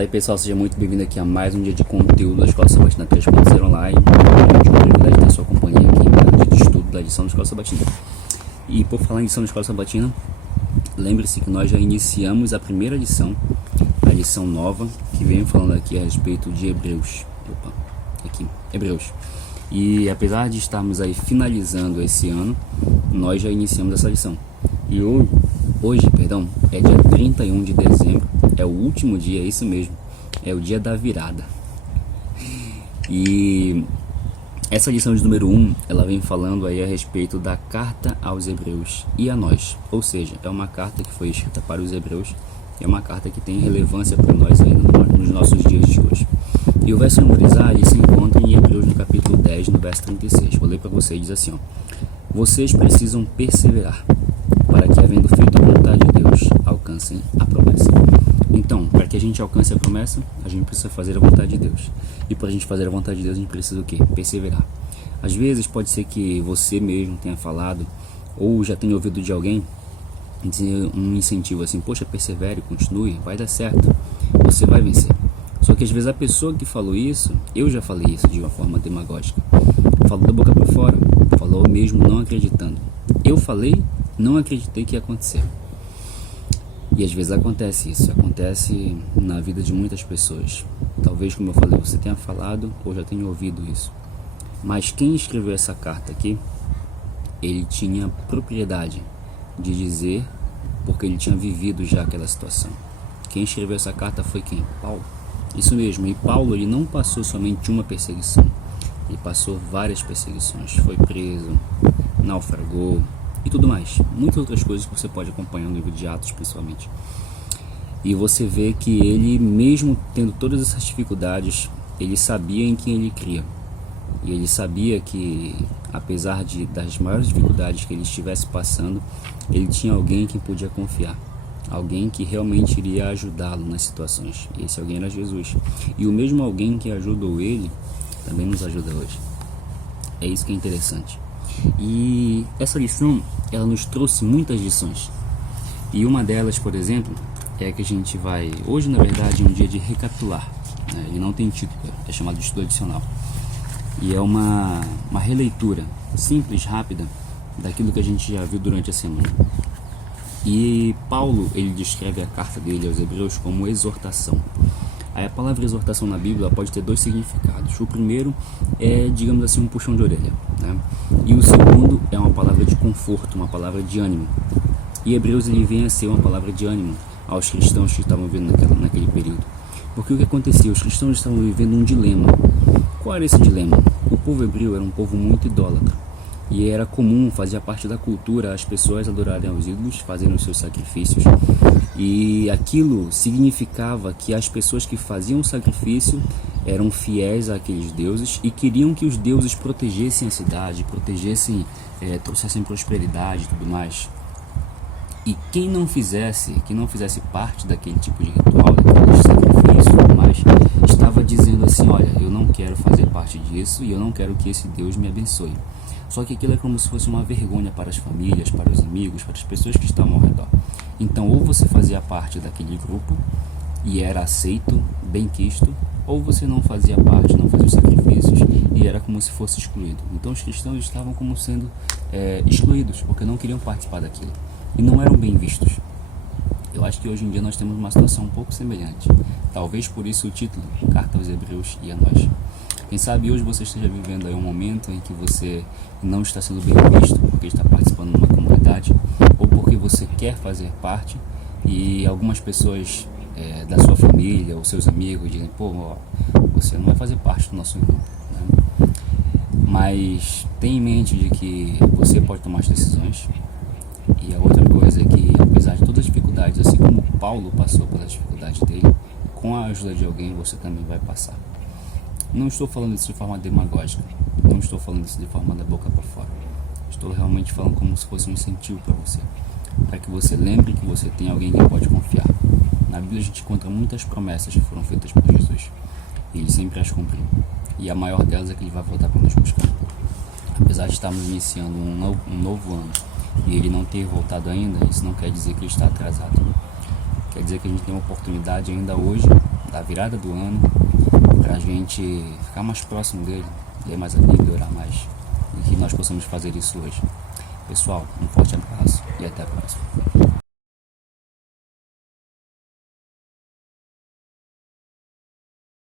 Fala aí pessoal, seja muito bem-vindo aqui a mais um dia de conteúdo da Escola Sabatina 3.0 Online. Eu tive o privilégio de ter sua companhia aqui no dia de estudo da lição da Escola Sabatina. E por falar em lição da Escola Sabatina, lembre-se que nós já iniciamos a primeira lição, a lição nova, que vem falando aqui a respeito de Hebreus. Hebreus. E apesar de estarmos aí finalizando esse ano, nós já iniciamos essa lição. E hoje, é dia 31 de dezembro, é o último dia, é isso mesmo, é o dia da virada. E essa lição de número 1, ela vem falando aí a respeito da carta aos Hebreus e a nós. Ou seja, é uma carta que foi escrita para os Hebreus, é uma carta que tem relevância para nós ainda nos nossos dias de hoje. E o verso memorizado, ele se encontra em Hebreus no capítulo 10, no verso 36. Vou ler para vocês, diz assim, ó: vocês precisam perseverar, para que, havendo feito a vontade de Deus, alcancem a promessa. Então, para que a gente alcance a promessa, a gente precisa fazer a vontade de Deus. E para a gente fazer a vontade de Deus, a gente precisa o quê? Perseverar. Às vezes pode ser que você mesmo tenha falado, ou já tenha ouvido de alguém, dizer um incentivo assim: poxa, persevere, continue, vai dar certo, você vai vencer. Só que às vezes a pessoa que falou isso, eu já falei isso de uma forma demagógica, falou da boca para fora, falou mesmo não acreditando. Eu falei, não acreditei que ia acontecer. E às vezes acontece isso, acontece na vida de muitas pessoas. Talvez, como eu falei, você tenha falado ou já tenha ouvido isso. Mas quem escreveu essa carta aqui, ele tinha propriedade de dizer, porque ele tinha vivido já aquela situação. Quem escreveu essa carta foi quem? Paulo. Isso mesmo, e Paulo, ele não passou somente uma perseguição, ele passou várias perseguições, foi preso, naufragou e tudo mais, muitas outras coisas que você pode acompanhar no livro de Atos principalmente. E você vê que ele, mesmo tendo todas essas dificuldades, ele sabia em quem ele cria, e ele sabia que, apesar das maiores dificuldades que ele estivesse passando, ele tinha alguém que podia confiar, alguém que realmente iria ajudá-lo nas situações. E esse alguém era Jesus. E o mesmo alguém que ajudou ele também nos ajuda hoje. É isso que é interessante. E essa lição, ela nos trouxe muitas lições. E uma delas, por exemplo, é que a gente vai... Hoje, na verdade, é um dia de recapitular, né? Ele não tem título, é chamado de estudo adicional. E é uma releitura simples, rápida, daquilo que a gente já viu durante a semana. E Paulo, ele descreve a carta dele aos Hebreus como exortação. Aí a palavra exortação na Bíblia pode ter dois significados. O primeiro é, digamos assim, um puxão de orelha, né? E o segundo é uma palavra de conforto, uma palavra de ânimo. E Hebreus, ele vem a ser uma palavra de ânimo aos cristãos que estavam vivendo naquele período. Porque o que acontecia? Os cristãos estavam vivendo um dilema. Qual era esse dilema? O povo hebreu era um povo muito idólatra. E era comum, fazia parte da cultura, as pessoas adorarem aos ídolos, fazerem os seus sacrifícios. E aquilo significava que as pessoas que faziam o sacrifício eram fiéis àqueles deuses e queriam que os deuses protegessem a cidade, trouxessem prosperidade e tudo mais. E quem não fizesse parte daquele tipo de ritual, daqueles sacrifícios e tudo mais, estava dizendo assim: olha, eu não quero fazer parte disso e eu não quero que esse Deus me abençoe. Só que aquilo é como se fosse uma vergonha para as famílias, para os amigos, para as pessoas que estavam ao redor. Então, ou você fazia parte daquele grupo e era aceito, bem-quisto, ou você não fazia parte, não fazia os sacrifícios e era como se fosse excluído. Então, os cristãos estavam como sendo excluídos, porque não queriam participar daquilo e não eram bem vistos. Eu acho que hoje em dia nós temos uma situação um pouco semelhante. Talvez por isso o título, Carta aos Hebreus e a nós. Quem sabe hoje você esteja vivendo aí um momento em que você não está sendo bem visto porque está participando de uma comunidade, ou porque você quer fazer parte e algumas pessoas da sua família ou seus amigos dizem: pô, você não vai fazer parte do nosso grupo, né? Mas tenha em mente de que você pode tomar as decisões. E a outra coisa é que, apesar de todas as dificuldades, assim como Paulo passou pelas dificuldades dele, com a ajuda de alguém você também vai passar. Não estou falando isso de forma demagógica, não estou falando isso de forma da boca para fora. Estou realmente falando como se fosse um incentivo para você, para que você lembre que você tem alguém que pode confiar. Na Bíblia a gente encontra muitas promessas que foram feitas por Jesus, e ele sempre as cumpriu. E a maior delas é que ele vai voltar para nos buscar. Apesar de estarmos iniciando um novo ano e ele não ter voltado ainda, isso não quer dizer que ele está atrasado. Quer dizer que a gente tem uma oportunidade ainda hoje da virada do ano, para a gente ficar mais próximo dele, ler mais a Bíblia, orar mais, e que nós possamos fazer isso hoje. Pessoal, um forte abraço e até a próxima.